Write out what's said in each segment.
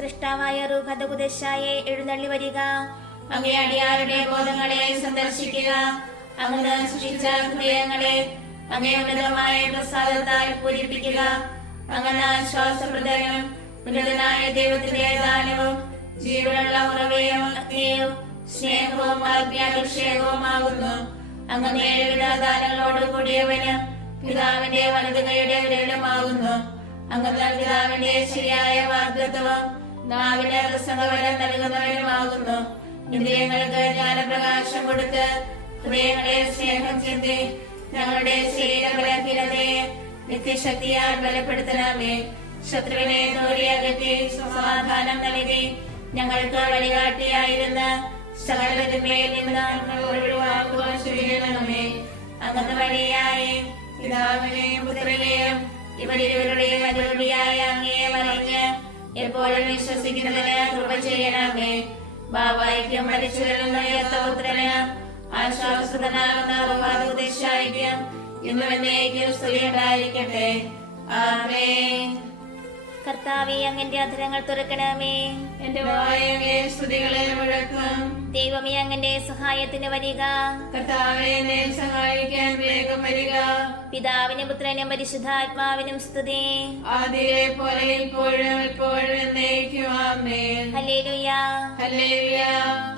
സൃഷ്ടാവായ റൂഹദകുദശായെ എഴുന്നള്ളി വരിക. അങ്ങേ അടിയാരുടെ ബോധങ്ങളെ സന്ദർശിക്കുക. അങ്ങ് സൃഷ്ടിച്ച ഹൃദയങ്ങളെ അങ്ങേ ഉന്നതമായ പ്രസാദത്താൽ പൂരിപ്പിക്കുക. അങ്ങനെ ആശ്വാസപ്രദനും ഉന്നതനായ ദൈവത്തിന്റെ ദാനവും ജീവനുള്ള ഉറവയും അഗ്നിയും സ്നേഹവും ആത്മാഭിഷേകവുമാകുന്നു. അങ്ങ് ഏഴുവിധ ദാനങ്ങളോട് കൂടിയവന് പിതാവിന്റെ വലതുകൈയുടെ വിരലുമാകുന്നു. അങ്ങ് പിതാവിന്റെ ശരിയായ വാഗ്ദത്തവും നാവിന് പ്രസംഗവരം നൽകുന്നവനുമാകുന്നു. ഇന്ദ്രിയങ്ങൾക്ക് ജ്ഞാനപ്രകാശം കൊടുത്ത് ഹൃദയങ്ങളെ സ്നേഹം ചിന്തി ഞങ്ങളുടെ ശരീരബലഹീനതയെ നിത്യശക്തിയാൽ ബലപ്പെടുത്തണമേ. ശത്രുവിനെ ദൂരെയകറ്റി സമാധാനം നൽകി ഞങ്ങൾക്ക് വഴികാട്ടിയായിരുന്ന സകലതിന്മേൽ നിന്ന് ഒഴിവാക്കുവാൻ ചെയ്യണമേ. അങ്ങനെ വഴിയായി പിതാവിനെയും പുത്രനെയും ഇവരിവരുടെയും അനുരൂപിയായ അങ്ങയെ മറിഞ്ഞ് എപ്പോഴും വിശ്വസിക്കുന്നതിന് കൃപ ചെയ്യണമേ. ബാബായിക്കും മരിച്ചുവരുന്ന പുത്രന് ആശ്വാസനാകുന്ന റൂഹാദകുദശായിക്കും ഇന്നും എന്നേക്കും സ്തുതി ഉണ്ടായിരിക്കട്ടെ. ആമേൻ. കർത്താവേ, അങ്ങന്റെ അധരങ്ങൾ തുറക്കണമേ. എന്റെ വായ അങ്ങേ സ്തുതികളെ മുഴക്കും. ദൈവമേ, അങ്ങന്റെ സഹായത്തിന് വരിക. കർത്താവേ, എന്നെ സഹായിക്കാൻ വേഗം വരിക. പിതാവിനും പുത്രനും പരിശുദ്ധാത്മാവിനും സ്തുതി. ആദിയിലെ പോലെ ഇപ്പോഴും എപ്പോഴും എന്നേക്കും. ആമേൻ. ഹല്ലേലൂയ, ഹല്ലേലൂയ.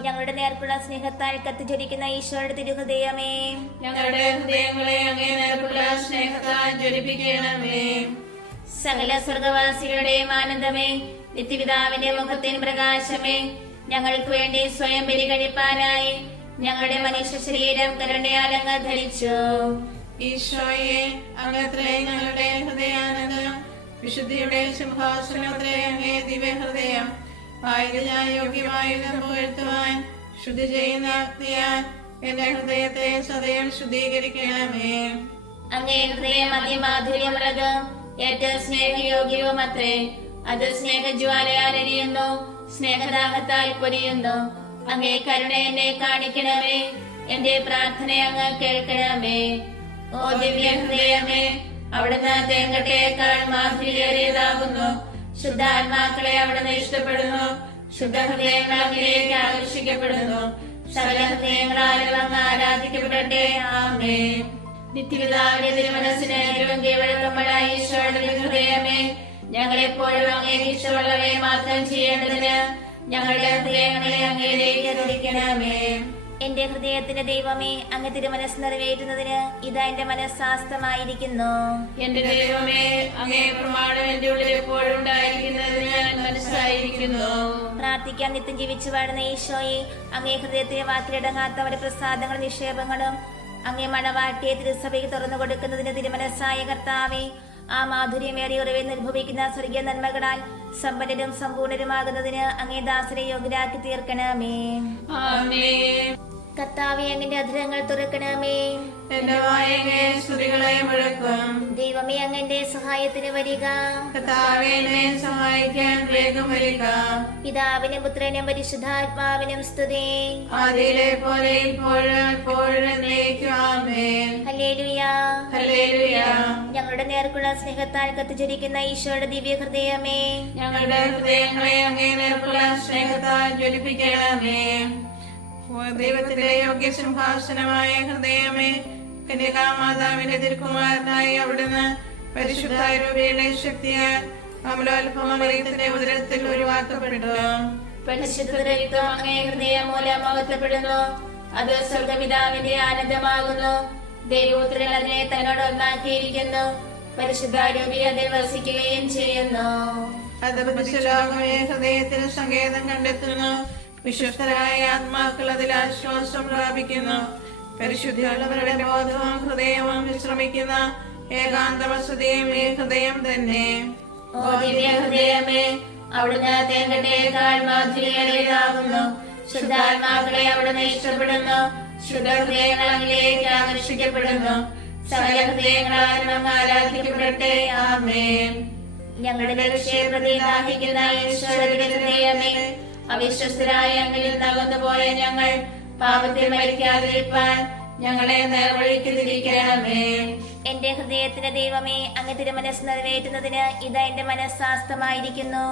ഞങ്ങളുടെ നേർക്കുള്ള സ്നേഹത്താൽ കത്തിജ്വലിക്കുന്ന ഈശോയുടെ തിരുഹൃദയമേ, ഞങ്ങളുടെ ഹൃദയങ്ങളെ അങ്ങേ നേർക്കുള്ള സ്നേഹത്താൽ ജ്വലിപ്പിക്കണമേ. സകല സ്വർഗവാസികളുടെയും ആനന്ദമേ, നിത്യപിതാവിന്റെ മുഖത്തിന് പ്രകാശമേ, ഞങ്ങൾക്ക് വേണ്ടി സ്വയം ബലി കഴിപ്പാനായി ഞങ്ങളുടെ മനുഷ്യ ശരീരം കരുണയാൽ അങ്ങ് ധരിച്ചു. ഈശോയെ, അങ്ങത്രേ ഞങ്ങളുടെ ഹൃദയാനന്ദം, വിശുദ്ധിയുടെ സിംഹാസനത്രേ അങ്ങേ ദിവ്യഹൃദയം. ആയതിനാൽ യോഗ്യമായിരുന്നു പുകഴ്ത്തുവാൻ ശുദ്ധി ചെയ്യുന്ന അഗ്നിയാൽ എന്റെ ഹൃദയത്തെ സദയം ശുദ്ധീകരിക്കണമേ. അങ്ങേ ഹൃദയം അതിമാധുര്യമുള്ളതും ഏറ്റവും സ്നേഹയോഗ്യവും അത്രേ. അത് സ്നേഹജ്വാലയാൽ എരിയുന്നു, സ്നേഹദാഹത്താൽ പൊരിയുന്നു. അങ്ങേ കരുണ എന്നെ കാണിക്കണമേ, എന്റെ പ്രാർത്ഥന അങ്ങ് കേൾക്കണമേ. ഓ ദിവ്യ ഹൃദയമേ, അവിടുന്ന് തേങ്കട്ടയേക്കാൾ മാധുര്യേറിയതാകുന്നു. ശുദ്ധാത്മാക്കളെ അവിടുന്ന് ഇഷ്ടപ്പെടുന്നു, ശുദ്ധ ഹൃദയങ്ങൾ അങ്ങിലേക്ക് ആകർഷിക്കപ്പെടുന്നു. സകല ഹൃദയങ്ങളാലും അങ്ങ് ആരാധിക്കപ്പെടട്ടെ. ആമേൻ. നിത്യപിതാവിന്റെ തിരുമനസ്സിന് കീഴ്വഴക്കപ്പെടാൻ ഈശോയുടെ ഹൃദയമേ, ഞങ്ങളെപ്പോഴും അങ്ങേക്ക് ഇഷ്ടമുള്ളവയെ മാത്രം ചെയ്യേണ്ടതിന് ഞങ്ങളുടെ ഹൃദയങ്ങളെ അങ്ങയിലേക്ക് തുടിക്കണമേ. എന്റെ ഹൃദയത്തിന്റെ ദൈവമേ, അങ്ങ് തിരുമനസ് നിറവേറ്റുന്നതിന് ഇതാ എന്റെ മനസ്സാസ്തമായിരിക്കുന്നു. എന്റെ ദൈവമേ, അങ്ങേ പ്രമാണം എന്റെ ഉള്ളിൽ എപ്പോഴും ഉണ്ടായിരിക്കുന്നതിന് ഞാൻ മനസ്സായിരിക്കുന്നു. പ്രാർത്ഥിക്കാൻ നിത്യം ജീവിച്ചു വാഴുന്ന ഈശോയെ, അങ്ങേ ഹൃദയത്തിലെ വാക്കിലിടങ്ങാത്തവരുടെ പ്രസാദങ്ങളും നിക്ഷേപങ്ങളും അങ്ങേ മണവാട്ടിയെ തിരുസഭയ്ക്ക് തുറന്നു കൊടുക്കുന്നതിന് തിരുമനസ്സായ കർത്താവേ, ആ മാധുര്യമേറിയ ഉറവിൽ നിർഭവിക്കുന്ന സ്വർഗീയ നന്മകളാൽ സമ്പന്നരും സമ്പൂർണരുമാകുന്നതിന് അങ്ങേ ദാസരെ യോഗ്യരാക്കി തീർക്കണമേ. കർത്താവേ, അങ്ങന്റെ അധരങ്ങൾ തുറക്കണമേ. എന്റെ വായനെ സ്തുതികളെ മുഴക്കും. ദൈവമേ, അങ്ങന്റെ സഹായത്തിന് വരിക. കർത്താവേ, എന്നെ സഹായിക്കാൻ വേഗം വരിക. പിതാവിനും പുത്രനും പരിശുദ്ധാത്മാവിനും സ്തുതി. ആദിയിലെ പോലെ ഇപ്പോഴും എപ്പോഴും എന്നേക്കും. ആമേൻ. ഹല്ലേലൂയ, ഹല്ലേലൂയ. ഞങ്ങളുടെ നേർക്കുള്ള സ്നേഹത്താൽ കത്തിജ്വലിക്കുന്ന ഈശോയുടെ ദിവ്യ ഹൃദയമേ, ഞങ്ങളുടെ ഹൃദയങ്ങളെ അങ്ങേ നേർക്കുള്ള സ്നേഹത്താൽ ജ്വലിപ്പിക്കണമേ. ദൈവത്തിന്റെ യോഗ്യ സിംഹാസനമായ ഹൃദയമേ, കന്യകാമാതാവിന്റെ തിരുക്കുമാരനായി അവിടുന്ന് പരിശുദ്ധ രൂപയുടെ ശക്തിയാൽ അമലോത്ഭവമറിയത്തിന്റെ ഉദരത്തിൽ ഒഴിവാക്കപ്പെട്ടു. പരിശുദ്ധത്വം അങ്ങേ ഹൃദയം മൂലം മഹത്വപ്പെടുന്നു. അത് സ്വർഗപിതാവിന്റെ ആനന്ദമാകുന്നു. ദൈവപുത്രൻ അതിനെ തന്നോട് ഒന്നാക്കിയിരിക്കുന്നു. പരിശുദ്ധ രൂപി അതിൽ വസിക്കുകയും ചെയ്യുന്നു. അത് ഹൃദയത്തിന് സങ്കേതം കണ്ടെത്തുന്നു. വിശ്വസ്തരായ ആത്മാക്കൾ അതിൽ ആശ്വാസം പ്രാപിക്കുന്നു. പരിശുദ്ധിയുള്ളവരുടെ ബോധവും ഹൃദയവും വിശ്രമിക്കുന്ന ഏകാന്തവസതിയും ഈ ഹൃദയം തന്നെ. ഓ ദിവ്യ ഹൃദയമേ, അവിടുന്ന് തേങ്കട്ടയേക്കാൾ മാധുര്യേറിയതാകുന്നു. ശുദ്ധാത്മാക്കളെ അവിടുന്ന് ഇഷ്ടപ്പെടുന്നു. ശുദ്ധ ഹൃദയങ്ങൾ അങ്ങിലേക്ക് ആകർഷിക്കപ്പെടുന്നു. സകല ഹൃദയങ്ങളാലും അങ്ങ് ആരാധിക്കപ്പെടട്ടെ. ആമേൻ. ഞങ്ങളുടെ രക്ഷയെ ദാഹിക്കുന്ന ഈശോയുടെ ഹൃദയമേ, അവിശ്വസ്തരായ അങ്ങിൽ നകന്നുപോയ ഞങ്ങൾ പാപത്തിൽ മരിക്കാതിരിക്കാൻ ഞങ്ങളെ നേർവഴിക്ക് തിരിക്കണമേ. എന്റെ ഹൃദയത്തിന്റെ ദൈവമേ, അങ്ങ് തിരുമനസ് നിറവേറ്റുന്നതിന് ഇതാ എന്റെ മനസ്സാസ്തമായിരിക്കുന്നു.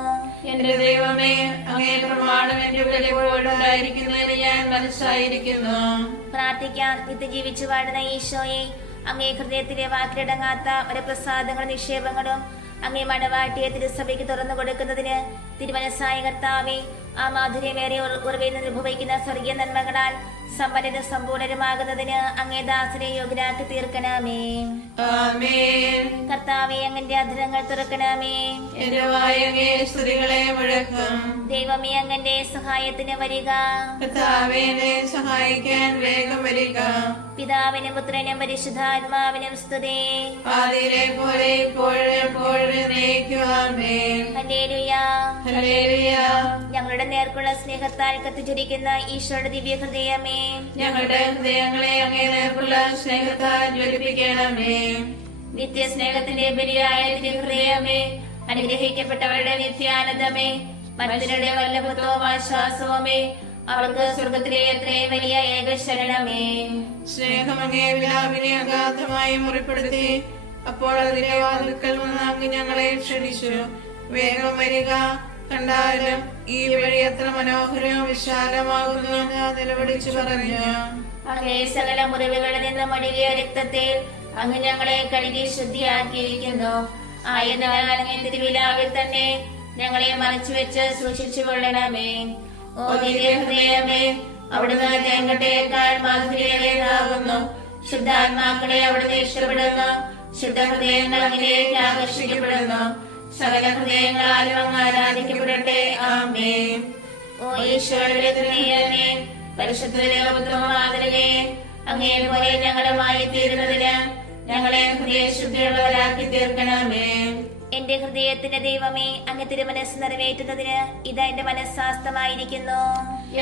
എന്റെ ദൈവമേ, അങ്ങേ പ്രമാണം എന്റെ ഉള്ളിൽ എപ്പോഴും ഉണ്ടായിരിക്കുന്നതിന് ഞാൻ മനസ്സായിരിക്കുന്നു. പ്രാർത്ഥിക്കാം. നിത്യജീവിച്ചു വാഴുന്ന ഈശോയെ, അങ്ങേ ഹൃദയത്തിലെ വാക്കിലടങ്ങാത്ത ഒരു പ്രസാദങ്ങളും നിക്ഷേപങ്ങളും അങ്ങേ മണവാട്ടിയെ തിരുസഭയ്ക്ക് തുറന്നു കൊടുക്കുന്നതിന് തിരുമനസ്സായ കർത്താവേ, ആ മാധുര്യമേറെ ഉറവിൽ നിന്ന് അനുഭവിക്കുന്ന സ്വർഗീയ നന്മകളാൽ സമ്പന്നരും സമ്പൂർണരുമാകുന്നതിന് അങ്ങേ ദാസനെ യോഗ്യരാക്കി തീർക്കണമേ. ആമേൻ. കർത്താവേ, അങ്ങന്റെ അധരങ്ങൾ തുറക്കണമേ. എന്റെ വായ് അങ്ങേ സ്തുതികളെ മുഴക്കും. ദൈവമേ, അങ്ങന്റെ സഹായത്തിന് വരിക. കർത്താവേ, എന്നെ സഹായിക്കാൻ വേഗം വരിക. പിതാവിനും പുത്രനും പരിശുദ്ധാത്മാവിനും സ്തുതി. ആദിയിലെ പോലെ ഇപ്പോഴും എപ്പോഴും എന്നേക്കും. ആമേൻ. ഹല്ലേലൂയ. ഹല്ലേലൂയ. ഞങ്ങളുടെ നേർക്കുള്ള സ്നേഹത്താൽ കത്തിച്ചൊരിക്കുന്ന ഈശോയുടെ ദിവ്യ ഹൃദയമേ, ഞങ്ങളുടെ ഹൃദയങ്ങളെ അങ്ങേ നേർക്കുള്ള സ്നേഹത്താൽ ജ്വലിപ്പിക്കണമേ. നിത്യസ്നേഹത്തിന്റെ ബലിയായ തിരുഹൃദയമേ, അനുഗ്രഹിക്കപ്പെട്ടവരുടെ നിത്യാനന്ദമേ, മനുഷ്യരുടെ വല്ലഭത്വവും ആശ്വാസവുമേ, അവർക്ക് സ്വർഗത്തിലെ എത്രയും വലിയ ഏകശരണമേ. സ്നേഹം അങ്ങേ വിലാപിനെ അഗാധമായി മുറിപ്പെടുത്തി അപ്പോൾ അതിന്റെ വാതിൽക്കൽ വന്ന് അങ്ങ് ഞങ്ങളെ ക്ഷണിച്ചു. വേഗം വരിക, കണ്ടാലും ഈ വഴി എത്ര മനോഹരവും വിശാലമാകുന്നു ഞാൻ നിലവിളിച്ചു പറഞ്ഞു. അങ്ങേ സകല മുറിവുകളിൽ നിന്ന് മൊഴികിയ രക്തത്തിൽ അങ്ങ് ഞങ്ങളെ കഴുകി ശുദ്ധിയാക്കിയിരിക്കുന്നു. ആയതിനാൽ അങ്ങേ തിരുവിലാവിൽ തന്നെ ഞങ്ങളെ മറച്ചുവെച്ച് സൂക്ഷിച്ചു കൊള്ളണമേ. ഓ ദിവ്യ ഹൃദയമേ, അവിടുന്ന് തേങ്കട്ടയേക്കാൾ മാധുര്യേറിയതാകുന്നു. ശുദ്ധാത്മാക്കളെ അവിടുന്ന് ഇഷ്ടപ്പെടുന്നു. ശുദ്ധഹൃദയങ്ങൾ അങ്ങിലേക്ക് ആകർഷിക്കപ്പെടുന്നു. സകല ഹൃദയങ്ങളാലും അങ്ങ് ആരാധിക്കപ്പെടട്ടെ. ആമേൻ. ഓ ഈശോയുടെ ഹൃദയമേ, പരിശുദ്ധമാതൃകേ, അങ്ങേ പോലെ ഞങ്ങളുമായി തീരുന്നതിന് ഞങ്ങളെ ഹൃദയശുദ്ധിയുള്ളവരാക്കി തീർക്കണമേ. എന്റെ ഹൃദയത്തിന്റെ ദൈവമേ, അങ്ങ് തിരുമനസ് നിറവേറ്റുന്നതിന് ഇതാ എന്റെ മനസ്സാസ്തമായിരിക്കുന്നു.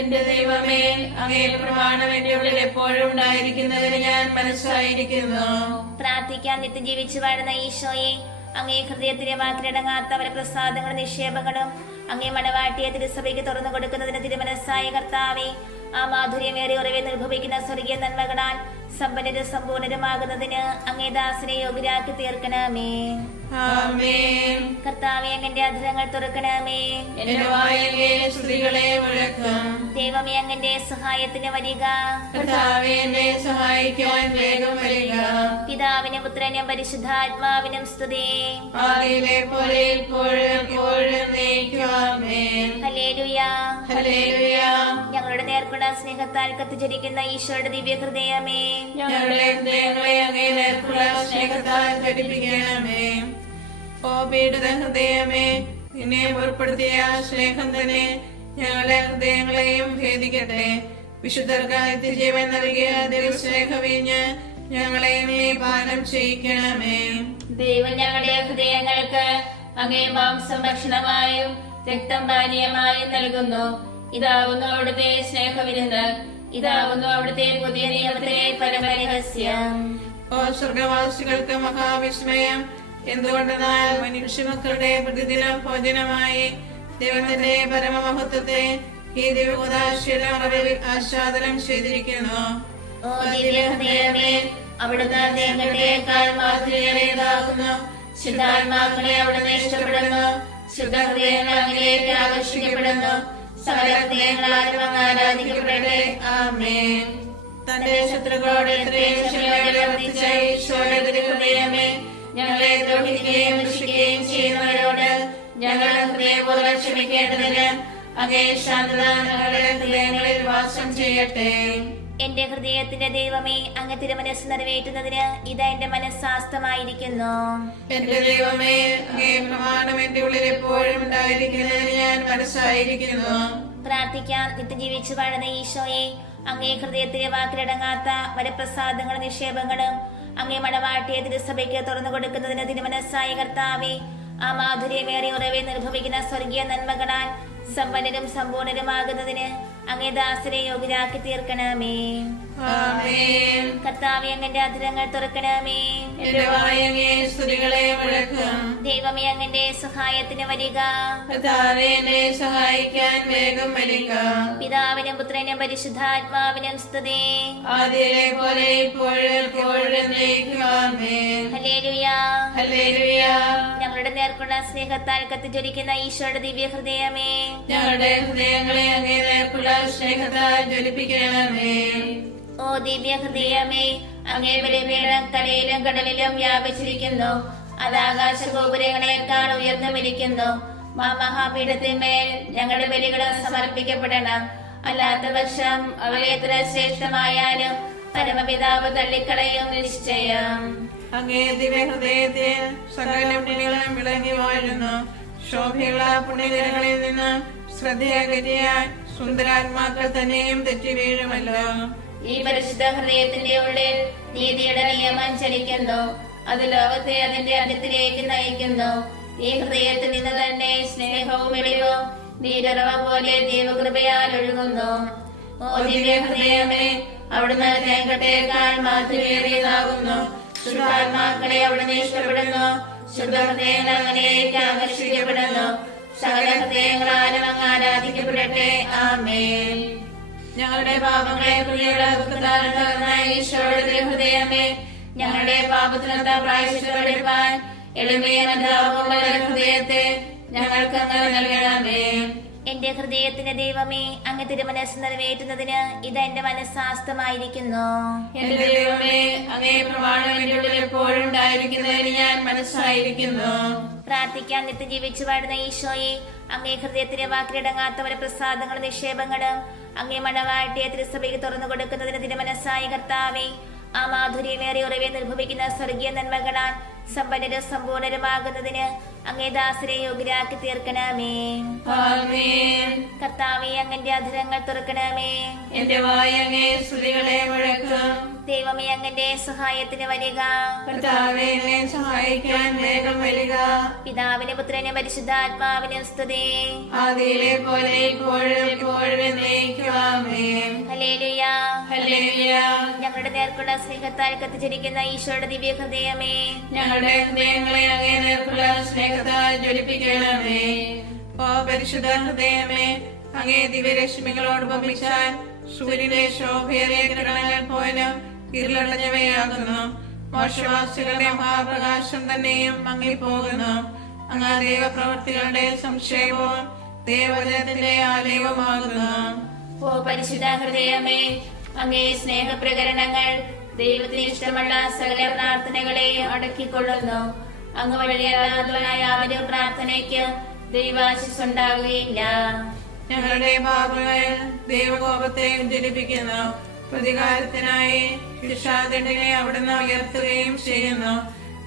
എന്റെ ദൈവമേ, അങ്ങേ പ്രമാണം എന്റെ ഉള്ളിൽ എപ്പോഴും ഉണ്ടായിരിക്കുന്നതിന് ഞാൻ മനസ്സായിരിക്കുന്നു. പ്രാർത്ഥിക്കാൻ. നിത്യജീവിച്ചു വാഴുന്ന ഈശോയെ, അങ്ങേ ഹൃദയത്തിലെ വാക്കിലടങ്ങാത്ത അവരുടെ പ്രസാദങ്ങളും നിക്ഷേപങ്ങളും അങ്ങേ മണവാട്ടിയെ തിരുസഭയ്ക്ക് തുറന്നു കൊടുക്കുന്നതിന് തിരുമനസ്സായ കർത്താവേ, ആ മാധുര്യമേറെ ഉറവിൽ അനുഭവിക്കുന്ന സ്വർഗീയ നന്മകളാൽ സമ്പന്നരും സമ്പൂർണരുമാകുന്നതിന് അങ്ങേ ദാസനെ യോഗ്യരാക്കി തീർക്കണമേ. ആമേൻ. കർത്താവേ, അങ്ങന്റെ അധരങ്ങൾ തുറക്കണമേ. എന്റെ വായ് അങ്ങേ സ്തുതികളെ മുഴക്കും. ദൈവമേ, അങ്ങന്റെ സഹായത്തിന് വരിക. കർത്താവേ, എന്നെ സഹായിക്കാൻ വേഗം വരിക. പിതാവിനും പുത്രനും പരിശുദ്ധാത്മാവിനും സ്തുതി. ആദിയിലെ പോലെ ഇപ്പോഴും എപ്പോഴും എന്നേക്കും. ആമേൻ. ഹല്ലേലൂയ. ഹല്ലേലൂയ. ഞങ്ങളുടെ നേർക്കുള്ള സ്നേഹത്താൽ കത്തിച്ചൊരിക്കുന്ന ഈശോയുടെ ദിവ്യ ഹൃദയമേ, ഞങ്ങളുടെ ഹൃദയങ്ങളെ അങ്ങേ നേർക്കുള്ള സ്നേഹത്താൽ ഘടിപ്പിക്കണമേ. ഓ പീഡിത ഹൃദയമേ, നിന്നെ മുറിപ്പെടുത്തിയ സ്നേഹം തന്നെ ഞങ്ങളുടെ ഹൃദയങ്ങളെയും ഭേദിക്കട്ടെ. വിശുദ്ധർക്കായി നിത്യജീവൻ നൽകിയ ദൈവസ്നേഹവീഞ്ഞ് ഞങ്ങളെയും നീ പാനം ചെയ്യിക്കണമേ. ദൈവം ഞങ്ങളുടെ ഹൃദയങ്ങൾക്ക് അങ്ങേ മാംസം ഭക്ഷണമായും രക്തം പാനീയമായും നൽകുന്നു. ഇതാവുന്നു അവിടുത്തെ സ്നേഹവിരുന്ന്. ഇതാവുന്നു അവിടുത്തെ പുതിയ നിയമത്തിലെ പരമരഹസ്യം. ഓ സ്വർഗവാസികൾക്ക് മഹാവിസ്മയം, എന്തുകൊണ്ടെന്നാൽ മനുഷ്യമക്കളുടെ പ്രതിദിന ഭോജനമായി ദൈവത്തിന്റെ പരമമഹത്വത്തെ ഈ ദിവ്യകൂദാശയുടെ മറവിൽ ആസ്വാദനം ചെയ്തിരിക്കുന്നു. ഓ ദിവ്യ ഹൃദയമേ, അവിടുന്ന് തേങ്ങട്ടയേക്കാൾ മാധുര്യേറിയതാകുന്നു. ശുദ്ധാത്മാക്കളെ അവിടുന്ന് ഇഷ്ടപ്പെടുന്നു. ശുദ്ധഹൃദയങ്ങൾ അങ്ങിലേക്ക് ആകർഷിക്കപ്പെടുന്നു. സകല ഹൃദയങ്ങളാലും അങ്ങ് ആരാധിക്കപ്പെടട്ടെ. ആമേൻ. തന്റെ ശത്രുക്കളോട് എത്രയും ക്ഷമയോടെ പ്രവർത്തിച്ച ഈശോയുടെ ഹൃദയമേ, ഞങ്ങളെ ദ്രോഹിക്കുകയും ദുഷിക്കുകയും ചെയ്യുന്നവരോട് ഞങ്ങൾ ഹൃദയപൂർവ്വം ക്ഷമിക്കേണ്ടതിന് അങ്ങേ ശാന്തത ഞങ്ങളുടെ ഹൃദയങ്ങളിൽ വാസം ചെയ്യട്ടെ. എന്റെ ഹൃദയത്തിന്റെ ദൈവമേ, അങ്ങ് തിരുമനസ് നിറവേറ്റുന്നതിന് ഇതാ എന്റെ മനസ്സാസ്തമായിരിക്കുന്നു. എന്റെ ദൈവമേ, അങ്ങേ പ്രമാണം എന്റെ ഉള്ളിൽ എപ്പോഴും ഉണ്ടായിരിക്കുന്നതിന് ഞാൻ മനസ്സായിരിക്കുന്നു. പ്രാർത്ഥിക്കാൻ. നിത്യജീവിച്ചു വാഴുന്ന ഈശോയെ, അങ്ങേ ഹൃദയത്തിലെ വാക്കിലടങ്ങാത്ത വരപ്രസാദങ്ങളും നിക്ഷേപങ്ങളും അങ്ങേ മണവാട്ടിയെ തിരുസഭയ്ക്ക് തുറന്നു കൊടുക്കുന്നതിന് തിരുമനസ്സായ കർത്താവേ, ആ മാധുര്യമേറിയ ഉറവിൽ അനുഭവിക്കുന്ന സ്വർഗീയ നന്മകളാൽ സമ്പന്നരും സമ്പൂർണരുമാകുന്നതിന് അങ്ങേ ദാസരെ യോഗ്യരാക്കി തീർക്കണമേ. ആമേൻ. കർത്താവേ, അങ്ങന്റെ അധരങ്ങൾ തുറക്കണമേ. എന്റെ വായ് അങ്ങേ സ്തുതികളെ മുഴക്കും. ദൈവമേ, അങ്ങന്റെ സഹായത്തിന് വരിക. കർത്താവേ, എന്നെ സഹായിക്കാൻ വേഗം വരിക. പിതാവിനും പുത്രനും പരിശുദ്ധാത്മാവിനും സ്തുതി. ആദിയിലെ പോലെ ഇപ്പോഴും എപ്പോഴും എന്നേക്കും. ആമേൻ. ഹല്ലേലൂയ. ഞങ്ങളുടെ നേർക്കുള്ള സ്നേഹത്താൽ കത്തിജ്വലിക്കുന്ന ഈശോയുടെ ദിവ്യ ഹൃദയമേ, ഞങ്ങളുടെ ഹൃദയങ്ങളെ അങ്ങേ നേർക്കുള്ള സ്നേഹത്താൽ ജ്വലിപ്പിക്കണമേ. ഓ ദിവ്യ ഹൃദയമേ, അങ്ങേ ബലിപീഠം കരയിലും കടലിലും വ്യാപിച്ചിരിക്കുന്നു. അത് ആകാശ ഗോപുരങ്ങളെക്കാൾ ഉയർന്നു വിളിക്കുന്നു. മഹാപീഠത്തിന്മേൽ ഞങ്ങളുടെ ബലികളും സമർപ്പിക്കപ്പെടണം. അല്ലാത്ത പക്ഷം അവയെ എത്ര ശ്രേഷ്ഠമായാലും പരമപിതാവ് തള്ളിക്കളയും നിശ്ചയം. അങ്ങേ ദിവ്യ ഹൃദയത്തിൽ സകല പുണ്യങ്ങളും വിളങ്ങി വാഴുന്നു. ശോഭയുള്ള പുണ്യനിരകളിൽ നിന്ന് ശ്രദ്ധയകറ്റിയാൽ സുന്ദരാത്മാക്കൾ തന്നെയും തെറ്റി വീഴുമല്ലോ. ഈ പരിശുദ്ധ ഹൃദയത്തിന്റെ ഉള്ളിൽ നീതിയുടെ നിയമം ചലിക്കുന്നു. അത് ലോകത്തെ അതിന്റെ അന്ത്യത്തിലേക്ക് നയിക്കുന്നു. ഈ ഹൃദയത്തിൽ നിന്ന് തന്നെ സ്നേഹവും വെളിവും നീരുറവ പോലെ ദൈവകൃപയാൽ ഒഴുകുന്നു. ഓ ദിവ്യ ഹൃദയമേ, അവിടുന്ന് തേങ്കട്ടേക്കാൾ മാധുര്യേറിയതാകുന്നു. ശുദ്ധാത്മാക്കളെ അവിടുന്ന് ഇഷ്ടപ്പെടുന്നു. ശുദ്ധഹൃദയങ്ങൾ അങ്ങനെയൊക്കെ ആകർഷിക്കപ്പെടുന്നു. സകല ഹൃദയങ്ങളാലും അങ്ങ് ആരാധിക്കപ്പെടട്ടെ. ആമേൻ. ഞങ്ങളുടെ പാപങ്ങളെ പ്രിയയുടെ ഈശോയുടെ ഹൃദയമേ, ഞങ്ങളുടെ പാപത്തിനെന്താ പ്രായശ്ചിത്തപ്പെടുവാൻ എളിമയും അനുതാപവുമുള്ള ഹൃദയത്തെ ഞങ്ങൾക്ക് അങ്ങ് നൽകണമേ. എന്റെ ഹൃദയത്തിന്റെ ദൈവമേ, അങ്ങ് തിരുമനസ് നിറവേറ്റുന്നതിന് ഇത് എന്റെ മനസ്സാസ്തമായിരിക്കുന്നു. എന്റെ ദൈവമേ, അങ്ങേ പ്രമാണം എന്റെ ഉള്ളിൽ എപ്പോഴും ഉണ്ടായിരിക്കുന്നതിന് ഞാൻ മനസ്സായിരിക്കുന്നു. പ്രാർത്ഥിക്കാൻ നിത്യം ജീവിച്ചു വാഴുന്ന ഈശോയെ, അങ്ങേ ഹൃദയത്തിലെ വാക്കിലടങ്ങാത്തവരെ പ്രസാദങ്ങളും നിക്ഷേപങ്ങളും അങ്ങേ മണവാട്ടിയെ തിരുസഭയ്ക്ക് തുറന്നു കൊടുക്കുന്നതിന് തിരുമനസ്സായ കർത്താവേ, ആ മാധുര്യമേറിയ ഉറവെ നിർഭവിക്കുന്ന സ്വർഗീയ നന്മകളാൽ സമ്പന്നരും സമ്പൂർണരുമാകുന്നതിന് അങ്ങേ ദാസരെ യോഗ്യരാക്കി തീർക്കണമേ. ആമേൻ. കർത്താവേ, അങ്ങന്റെ അധരങ്ങൾ തുറക്കണമേ. എന്റെ വായ അങ്ങേ സ്തുതികളെ മുഴക്കും. ദൈവമേ, അങ്ങന്റെ സഹായത്തിന് വരിക. കർത്താവേ, എന്നെ സഹായിക്കാൻ വേഗം വരിക. പിതാവിനും പുത്രനും പരിശുദ്ധാത്മാവിനും സ്തുതി. ആദിയിലെ പോലെ ഇപ്പോഴും എപ്പോഴും എന്നേക്കും. ആമേൻ. ഹല്ലേലൂയ. ഹല്ലേലൂയ. ഞങ്ങളുടെ നേർക്കുള്ള സ്നേഹത്താൽ കത്തിച്ചിരിക്കുന്ന ഈശോയുടെ ദിവ്യ ഹൃദയമേ, ഞങ്ങളുടെ ഹൃദയങ്ങളെ അങ്ങേ നേർക്കുള്ള സ്നേഹത്താൽ ജ്വലിപ്പിക്കണമേ. ഓ പരിശുദ്ധ ഹൃദയമേ, അങ്ങേ ദിവ്യരശ്മികളോട് ഉപമിച്ചാൽ സൂര്യന്റെ ശോഭയേറിയ കിരണങ്ങൾ പോലും ഇരുളടഞ്ഞവയാകുന്നു. മോശവാസികളുടെ മഹാപ്രകാശം തന്നെയും മങ്ങിപ്പോകുന്നു. അങ്ങ് ദൈവപ്രവൃത്തികളുടെ സംക്ഷേപവും ദൈവവചനത്തിന്റെ ആലയവുമാകുന്നു. ഓ പരിശുദ്ധ ഹൃദയമേ, അങ്ങേ സ്നേഹപ്രകരണങ്ങൾ ദൈവത്തിന് ഇഷ്ടമുള്ള സകല പ്രാർത്ഥനകളെ അടക്കിക്കൊള്ളുന്നു. അങ്ങ് വഴിയല്ലാത്തവനായ അവരുടെ പ്രാർത്ഥനയ്ക്ക് ദൈവാശിസ് ഉണ്ടാകുകയില്ല. ഞങ്ങളുടെ പാപങ്ങൾ ദൈവകോപത്തെ ജ്വലിപ്പിക്കുന്നു. പ്രതികാരത്തിനായി ശിക്ഷാദണ്ഡിനെ അവിടുന്ന് ഉയർത്തുകയും ചെയ്യുന്നു.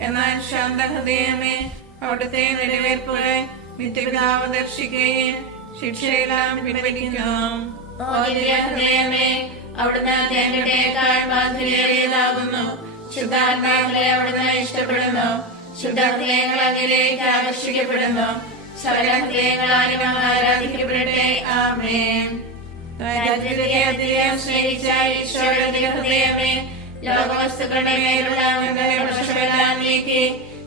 എന്നാൽ ശാന്തഹൃദയമേ, അവിടുത്തെ നിലവേർപ്പുകൾ നിത്യപിതാവ് ദർശിക്കുകയും ശിക്ഷയെല്ലാം പിൻവലിക്കുന്നു. ഓ ദിവ്യ ഹൃദയമേ, അവിടുന്ന് തേങ്ങട്ടേക്കാൾ മാധുര്യേറിയതാകുന്നു. ശുദ്ധാത്മാക്കളെ അവിടുന്ന് ഇഷ്ടപ്പെടുന്നു. ശുദ്ധഹൃദയങ്ങൾ അങ്ങിലേക്ക് ആകർഷിക്കപ്പെടുന്നു. സകല ഹൃദയങ്ങളാലും അങ്ങ് ആരാധിക്കപ്പെടട്ടെ. ആമേൻ. അധികം സ്നേഹിച്ച ഈശോയുടെ ഹൃദയമേ, ലോകവസ്തുക്കളുടെ മേലുള്ള ഞങ്ങളുടെ പക്ഷമെല്ലാം നീക്കി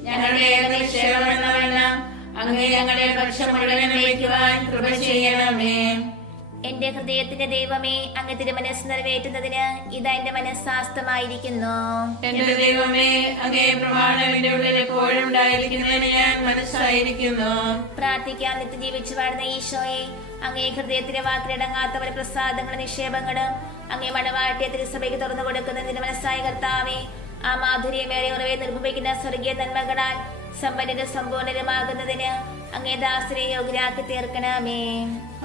ഞങ്ങളുടെ നിക്ഷേപമെന്നവണ്ണം അങ്ങ് ഞങ്ങളുടെ പക്ഷം മുഴുവൻ വയ്ക്കുവാൻ കൃപ ചെയ്യണമേ. എന്റെ ഹൃദയത്തിന്റെ ദൈവമേ, അങ്ങ് തിരുമനസ് നിറവേറ്റുന്നതിന് ഇത് എന്റെ മനസ്സാസ്തമായിരിക്കുന്നു. എന്റെ ദൈവമേ, അങ്ങേ പ്രമാണം എന്റെ ഉള്ളിൽ എപ്പോഴും ഉണ്ടായിരിക്കുന്നതിന് ഞാൻ മനസ്സായിരിക്കുന്നു. പ്രാർത്ഥിക്കാൻ നിത്യം ജീവിച്ചു വാഴുന്ന ഈശോയെ, അങ്ങേ ഹൃദയത്തിലെ വാക്കിലടങ്ങാത്തവരെ പ്രസാദങ്ങളും നിക്ഷേപങ്ങളും അങ്ങേ മണവാട്ടിയെ തിരുസഭയ്ക്ക് തുറന്നു കൊടുക്കുന്നതിന് മനസ്സായ കർത്താവേ, ആ മാധുര്യമേറിയ ഉറവെ നിർഭവിക്കുന്ന സ്വർഗീയ നന്മകളാൽ സമ്പന്നരും സമ്പൂർണരുമാകുന്നതിന് അങ്ങേ ദാസരെ യോഗ്യരാക്കി തീർക്കണമേ.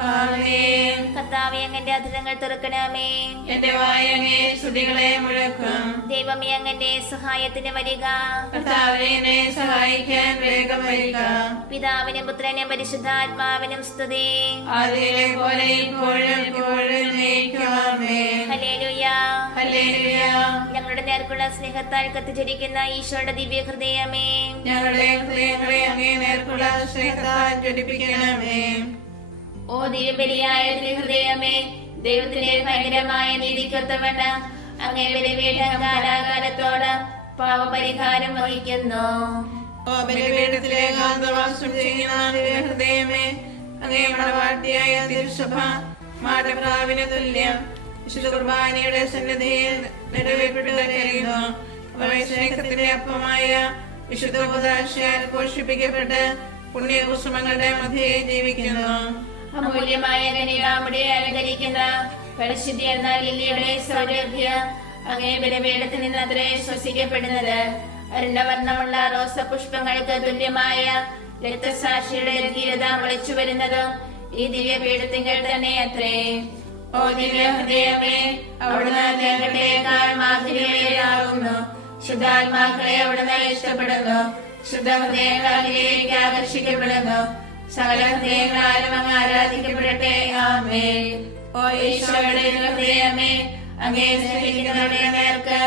ആമേൻ. കർത്താവേ, അങ്ങന്റെ അധരങ്ങൾ തുറക്കണമേ. എന്റെ വായ അങ്ങേ സ്തുതികളെ മുഴക്കും. ദൈവമേ, അങ്ങന്റെ സഹായത്തിന് വരിക. കർത്താവേ, എന്നെ സഹായിക്കാൻ വേഗം വരിക. പിതാവിനും പുത്രനും പരിശുദ്ധാത്മാവിനും സ്തുതി. ആദിയിലെ പോലെ ഇപ്പോഴും എപ്പോഴും എന്നേക്കും. ആമേൻ. ഹല്ലേലൂയ. ഹല്ലേലൂയ. ഞങ്ങളുടെ നേർക്കുള്ള സ്നേഹത്താൽ കത്തിച്ചിരിക്കുന്ന ഈശോയുടെ ദിവ്യ ഹൃദയമേ, ഞങ്ങളുടെ ഹൃദയങ്ങളെ അങ്ങേ നേർക്കുള്ള സ്നേഹത്താൽ ജ്വലിപ്പിക്കണമേ. ഓ ദിവ്യബലിയായ ഹൃദയമേ, ദൈവത്തിന്റെ ഭയങ്കരമായ നീതിക്കൊത്തവണ്ണം അങ്ങേ ബലിപീഠം കാലാകാലത്തോട് പാപപരിഹാരം വഹിക്കുന്നു. ഓ ബലിപീഠത്തിലെ ഏകാന്തവാസം ചെയ്യുന്ന ഹൃദയമേ, അങ്ങേ മണവാട്ടിയായ തിരുസഭ മാടപ്രാവിന് തുല്യം വിശുദ്ധ കുർബാനയുടെ സന്നിധിയിൽ നിറവേറ്റു കരയുന്നു. സ്നേഹത്തിന്റെ അപ്പമായ വിശുദ്ധ ഉപദാശയാൽ പോഷിപ്പിക്കപ്പെട്ട് പുണ്യകുസുമങ്ങളുടെ മധ്യേ ജീവിക്കുന്നു. അമൂല്യമായ കനികാമുടെ അലങ്കരിക്കുന്ന പരിശുദ്ധി എന്ന ലില്ലിയുടെ സൗരഭ്യം അങ്ങേ ബലിപീഠത്തിൽ നിന്ന് അത്രേ ശ്വസിക്കപ്പെടുന്നത്. അരുണവർണ്ണമുള്ള റോസപുഷ്പങ്ങൾക്ക് തുല്യമായ രക്തസാക്ഷിയുടെ ധീരത വിളിച്ചു വരുന്നതും ഈ ദിവ്യപീഠത്തിങ്കൽ തന്നെ അത്രേ. ഓ ദിവ്യ ഹൃദയമേ, അവിടുന്ന് തേങ്ങട്ടേക്കാൾ മാധുര്യമേറിയാകുന്നു. ശുദ്ധാത്മാക്കളെ അവിടുന്ന് ഇഷ്ടപ്പെടുന്നു. ശുദ്ധ ഹൃദയങ്ങളിലേക്ക് ആകർഷിക്കപ്പെടുന്നു. സകല ഹൃദയങ്ങളാലും അങ്ങ് ആരാധിക്കപ്പെടട്ടെ. ആമേൻ. ഓ ഈശോയുടെ ഹൃദയമേ, അങ്ങേ സ്നേഹിക്കുന്നവരുടെ നേർക്ക്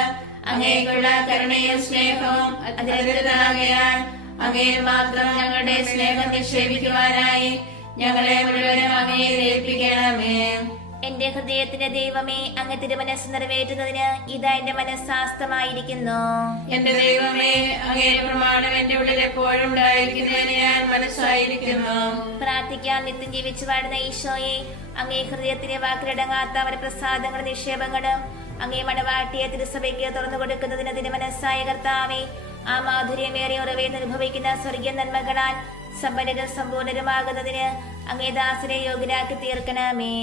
അങ്ങേക്കുള്ള കരുണയും സ്നേഹവും അതിരതാകയാൽ അങ്ങയിൽ മാത്രം ഞങ്ങളുടെ സ്നേഹം നിക്ഷേപിക്കുവാനായി ഞങ്ങളെ മുഴുവനും അങ്ങയിൽ ഏൽപ്പിക്കണമേ. എന്റെ ഹൃദയത്തിന്റെ ദൈവമേ, അങ്ങ് തിരുമനസ് നിറവേറ്റുന്നതിന് ഇതാ എന്റെ മനസ്സാസ്തമായിരിക്കുന്നു. എന്റെ ദൈവമേ, അങ്ങേ പ്രമാണം എന്റെ ഉള്ളിൽ എപ്പോഴും ഉണ്ടായിരിക്കുന്നതിന് ഞാൻ മനസ്സായിരിക്കുന്നു. പ്രാർത്ഥിക്കാൻ നിത്യം ജീവിച്ചു വാഴുന്ന ഈശോയെ, അങ്ങേ ഹൃദയത്തിലെ വാക്കിലടങ്ങാത്ത വരപ്രസാദങ്ങളും നിക്ഷേപങ്ങളും അങ്ങേ മണവാട്ടിയെ തിരുസഭയ്ക്ക് തുറന്നു കൊടുക്കുന്നതിന് തിരുമനസ്സായ കർത്താവേ, ആ മാധുര്യമേറിയ ഉറവയിൽ അനുഭവിക്കുന്ന സ്വർഗീയ നന്മകളാൽ സമ്പന്നരും സമ്പൂർണരുമാകുന്നതിന് അങ്ങേ ദാസരെ യോഗ്യരാക്കി തീർക്കണമേ.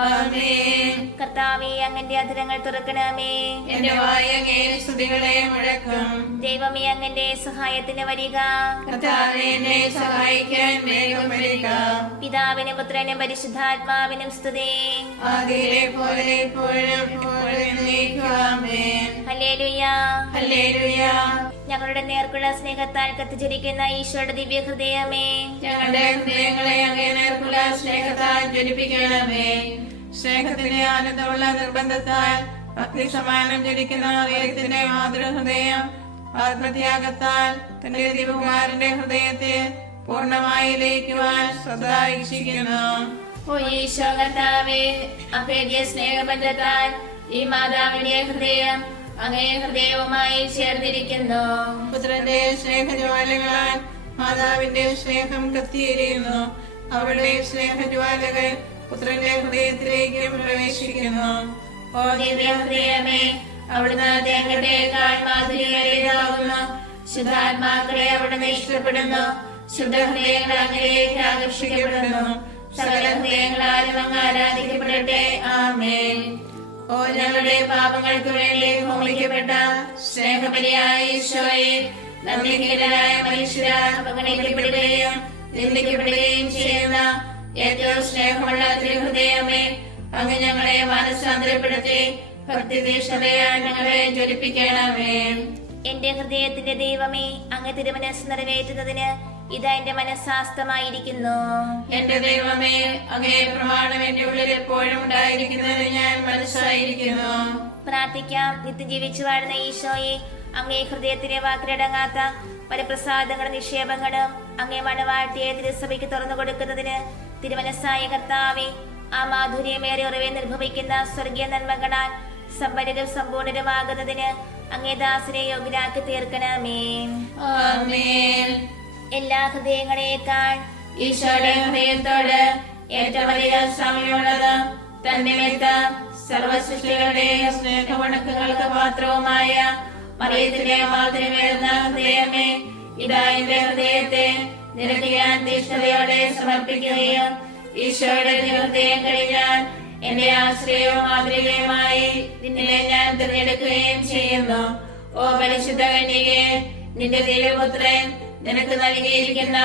ആമേൻ. കർത്താവേ, അങ്ങന്റെ അധരങ്ങൾ തുറക്കണമേ. എന്റെ വായ അങ്ങേ സ്തുതികളെ മുഴക്കും. ദൈവമേ, അങ്ങന്റെ സഹായത്തിന് വരിക. കർത്താവേ, എന്നെ സഹായിക്കാൻ വേഗം വരിക. പിതാവിനും പുത്രനും പരിശുദ്ധാത്മാവിനും സ്തുതി. ആദിയിലെ പോലെ ഇപ്പോഴും എപ്പോഴും എന്നേക്കും. ആമേൻ. ഹല്ലേലൂയ. ഹല്ലേലൂയ. ഞങ്ങളുടെ നേർക്കുള്ള സ്നേഹത്താൽ കത്തിച്ചിരിക്കുന്ന ഈശോയുടെ ദിവ്യ ഹൃദയമേ, ഞങ്ങളുടെ ഹൃദയങ്ങളെ അങ്ങേ നേർക്കുള്ള സ്നേഹത്താൽ ജ്വലിപ്പിക്കണമേ. സ്നേഹത്തിന്റെ ആനന്ദമുള്ള നിർബന്ധത്താൽ ഭക്തി സമാനം ജ്വലിക്കുന്ന ദൈവത്തിന്റെ മാതൃഹൃദയം ആത്മത്യാഗത്താൽ തന്റെ ദൈവകുമാരന്റെ ഹൃദയത്തെ പൂർണ്ണമായി ലയിക്കുവാൻ സദാ ഇച്ഛിക്കുന്നു. ഓ ഈശോ കർത്താവേ, അഭേദ്യ സ്നേഹബന്ധത്താൽ ഈ മാതാവിന്റെ ഹൃദയം അങ്ങേ ഹൃദയവുമായി ചേർന്നിരിക്കുന്നു. പുത്രന്റെ സ്നേഹജ്വാലകളാൽ മാതാവിന്റെ സ്നേഹം കത്തിയെരിയുന്നു. അവളുടെ സ്നേഹജ്വാലകൾ പുത്രന്റെ ഹൃദയത്തിലേക്ക് പ്രവേശിക്കുന്നു. ഓ ദിവ്യ ഹൃദയമേ, അവിടുന്ന് തേങ്ങട്ടേക്കാൾ മാധുര്യമേറിയതാകുന്നു. ശുദ്ധാത്മാക്കളെ അവിടുന്ന് ഇഷ്ടപ്പെടുന്നു. ശുദ്ധ ഹൃദയങ്ങൾ അങ്ങേക്ക് ആകർഷിക്കപ്പെടുന്നു. സകല ഹൃദയങ്ങളാലും അങ്ങ് ആരാധിക്കപ്പെടട്ടെ. ആമേൻ. ഓ ഞങ്ങളുടെ പാപങ്ങൾക്ക് വേണ്ടി ഹോമിക്കപ്പെട്ട സ്നേഹബലിയായ ഈശോയെ, നന്ദിഹീനരായ മനുഷ്യരാൽ അവഗണിക്കപ്പെടുകയും നിന്ദിക്കപ്പെടുകയും ചെയ്യുന്ന ഏറ്റവും സ്നേഹമുള്ള തിരുഹൃദയമേ, അങ്ങ് ഞങ്ങളെ മാനസാന്തരപ്പെടുത്തി ഭക്തിതീഷ്ണതയാൽ ഞങ്ങളെ ജ്വലിപ്പിക്കണമേ. എന്റെ ഹൃദയത്തിന്റെ ദൈവമേ, അങ്ങ് തിരുമനസ് നിറവേറ്റുന്നതിന് ഇതാ എന്റെ മനസ്സാസ്തമായിരിക്കുന്നു. എന്റെ ദൈവമേ, അങ്ങേ പ്രമാണം എന്റെ ഉള്ളിൽ എപ്പോഴും ഉണ്ടായിരിക്കുന്നതിന് ഞാൻ മനസ്സായിരിക്കുന്നു. പ്രാർത്ഥിക്കാം. നിത്യം ജീവിച്ചു വാഴുന്ന ഈശോയെ, അങ്ങേ ഹൃദയത്തിലെ വാക്കിലടങ്ങാത്ത വരപ്രസാദങ്ങളും നിക്ഷേപങ്ങളും അങ്ങേ മണവാട്ടിയെ തിരുസഭയ്ക്ക് തുറന്നു കൊടുക്കുന്നതിന് തിരുമനസ്സായ കർത്താവേ, ആ മാധുര്യമേറിയ ഉറവെ നിർഭവിക്കുന്ന സ്വർഗീയ നന്മകളാൽ സമ്പന്നരും സമ്പൂർണരുമാകുന്നതിന് അങ്ങേ ദാസരെ യോഗ്യരാക്കി തീർക്കണമേ. ആമേൻ. എല്ലാ ഹൃദയങ്ങളെക്കാൾ ഈശോയുടെ ഹൃദയത്തോട് ഏറ്റവും അധികം സമയമുള്ളത് തന്നിമിത്തം സർവസൃഷ്ടികളുടെ സ്നേഹവണക്കങ്ങൾക്ക് പാത്രവുമായ മറിയത്തിന്റെ മാതൃമേറുന്ന ഹൃദയമേ, ഇതാ എന്റെ ഹൃദയത്തെ നിനക്ക് ഞാൻ തീഷ്ണതയോടെ സമർപ്പിക്കുകയും ഈശോയുടെ ഹൃദയം കഴിഞ്ഞാൽ എന്റെ ആശ്രയവും മാതൃകയുമായി നിന്നെ ഞാൻ തിരഞ്ഞെടുക്കുകയും ചെയ്യുന്നു. ഓ പരിശുദ്ധ കന്യകേ, നിന്റെ ദിവ്യപുത്രൻ നിനക്ക് നൽകിയിരിക്കുന്ന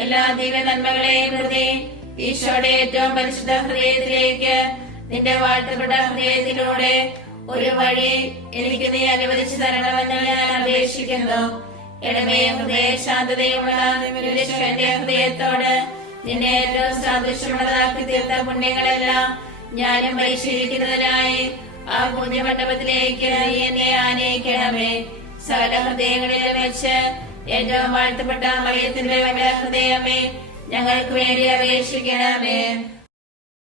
എല്ലാ ദിവ്യ നന്മകളെയും പ്രതി ഈശോയുടെ ഏറ്റവും പരിശുദ്ധ ഹൃദയത്തിലേക്ക് നിന്റെ വാഴ്ത്തപ്പെട്ട ഹൃദയത്തിലൂടെ ഒരു വഴി എനിക്ക് നീ അനുവദിച്ചു തരണമെന്ന് ഞാൻ അപേക്ഷിക്കുന്നു. ഇടമേ ഹൃദയ ശാന്തതയുള്ള എന്റെ ഹൃദയത്തോട് നിന്നെ ഏറ്റവും സാദൃശ്യമുള്ളതാക്കി തീർത്ത പുണ്യങ്ങളെല്ലാം ഞാനും പരിശീലിക്കുന്നതിനായി ആ പുണ്യമണ്ഡപത്തിലേക്ക് നീ എന്നെ ആനയിക്കണമേ. സകല ഹൃദയങ്ങളിലും വെച്ച് ഏറ്റവും വാഴ്ത്തപ്പെട്ട മറിയത്തിന്റെ ഹൃദയമേ, ഞങ്ങൾക്ക് വേണ്ടി അപേക്ഷിക്കണമേ.